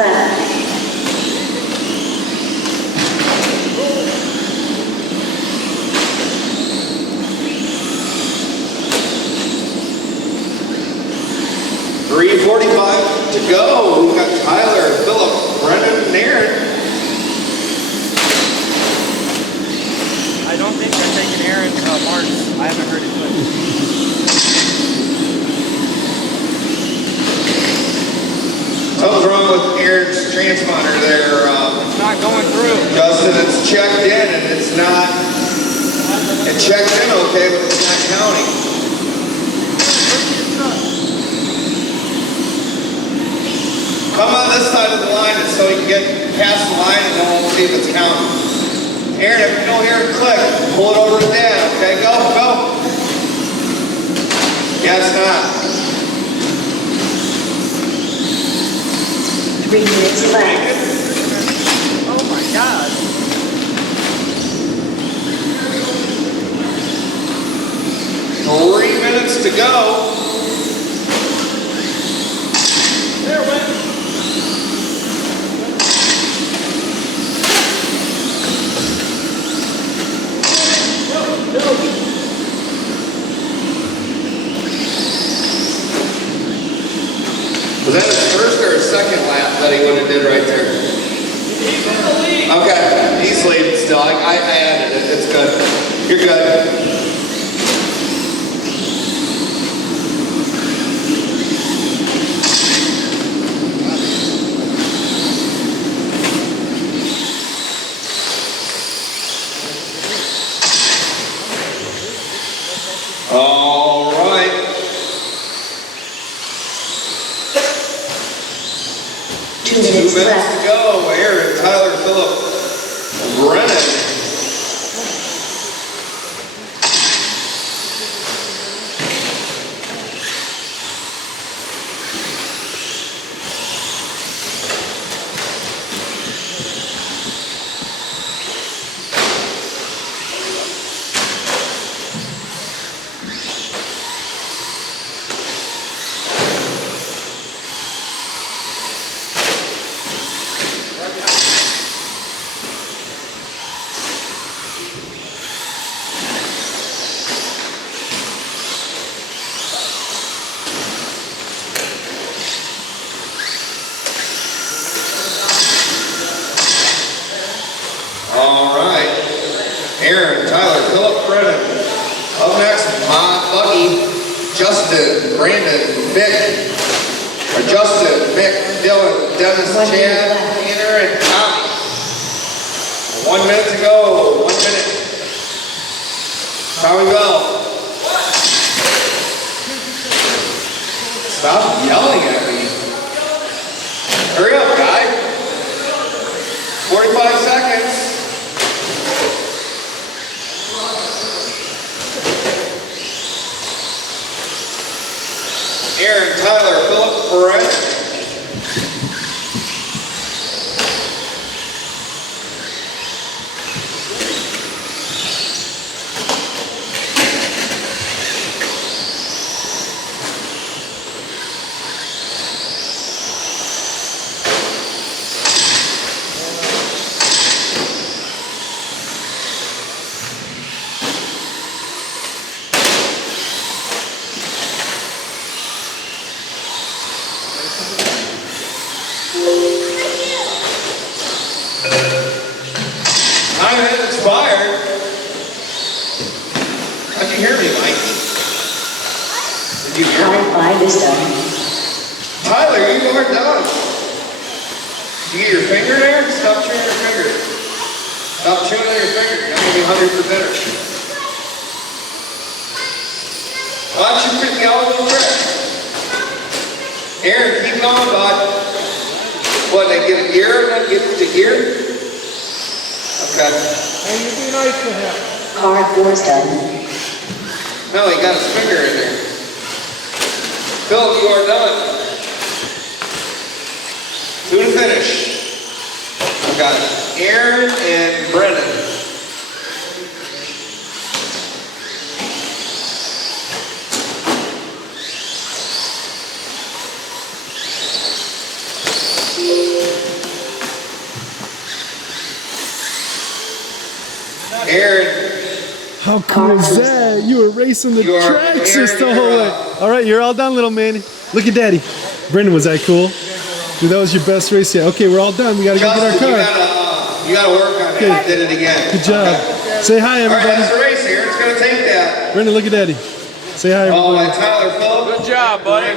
left. 3:45 to go. We've got Tyler, Phillip, Brennan, and Aaron. I don't think they're taking Aaron's marks. I haven't heard it good. Something's wrong with Aaron's transponder there. It's not going through. Justin, it's checked in and it's not. It checked in okay, but it's not counting. Come on this side of the line so you can get past the line and then we'll see if it's counting. Aaron, if you don't hear it click, pull it over to Dan, okay? Go, go. Yeah, it's not. 3 minutes left. Oh my God. Three minutes to go. There went. Was that his first or his second lap that he would have did right there? He's in the lead. Okay, he's leading still. I added it. It's good. You're good. All right. 2 2 minutes minutes left. to go. Aaron, Tyler, Phillip, Brennan. All right. Aaron, Tyler, Phillip, Brennan. Up next, Buggy, Justin, Brandon, Mick. Or Justin, Mick, Dylan, Dennis, Chad, Tanner, and Tommy. 1 minute to go. 1 minute. Tommy Bell. Stop yelling at me. Hurry up, guy. 45 seconds. Aaron, Tyler, Phillip, Brennan. Time has expired. How'd you hear me, Mikey? Did you hear me? Car 5 is done. Tyler, you are done. Did you get your finger there? Stop chewing your finger. Stop chewing on your finger. You're not going to be hungry for dinner. Watch your pretty little trick. Aaron, keep going, bud. What, they get a gear and then get to gear? Okay. Hey, you be nice to him. Car 4 is done. No, he got his finger in there. Phil, you are done. 2 to finish. I've got Aaron and Brennan. How cool is that? You were racing the You're Traxxas the Aaron, whole you're way. up. All right, you're all done, little man. Look at Daddy. Brendan, was that cool? Dude, that was your best race yet. Okay, we're all done. We gotta go get our Justin, car. you gotta work on it. Okay. Did it again. Good job. Say hi, All right, everybody. that's the race here. It's gonna take that. Brendan, look at Daddy. Say hi, Oh, everybody. and Tyler Phillip. Good job, buddy.